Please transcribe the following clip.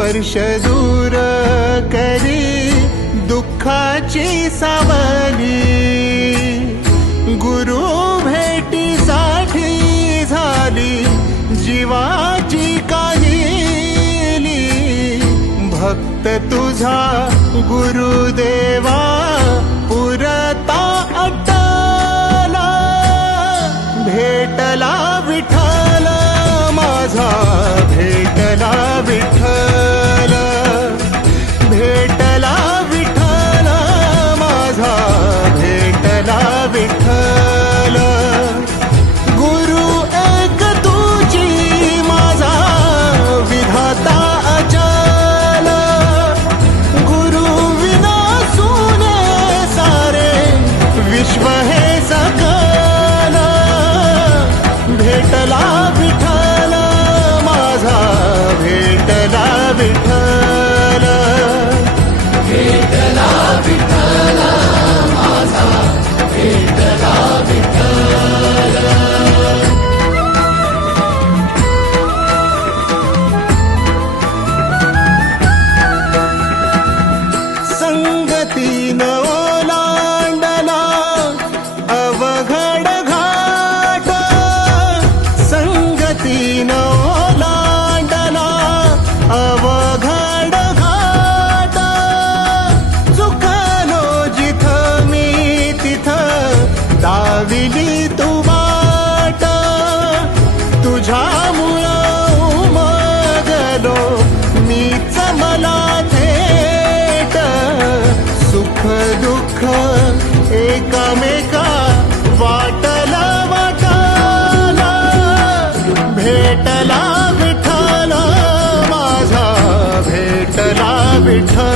स्पर्श दूर करी दुःखाची सावली, गुरु भेटीसाठी झाली जीवाची काहिली। भक्त तुझा गुरुदेवा पुरता अट्टला, भेटला विठ्ठल माझा, भेटला विठ्ठल, भेटला विठ्ठल माझा, भेटला विठ्ठल। गुरु एक तुझी माझा विधाता अचल, गुरु विना सुने सारे विश्व हे सकल। भेटला विठ्ठल माझा, भेटला विठ्ठल, भेटला विठ्ठल माझा, भेटला विठ्ठल। संगतीन ओलांडला अवघड घाट, संगतीन ओलांडला अवघड घाट। चुकलो जिथं मी तिथं दाविली तू वाट, तुझ्यामुळं उमगलो मीच मला थेट। सुख दुःख एकामेका वाटला वाटाला, भेटला विठ्ठल माझा, भेटला विठ्ठल।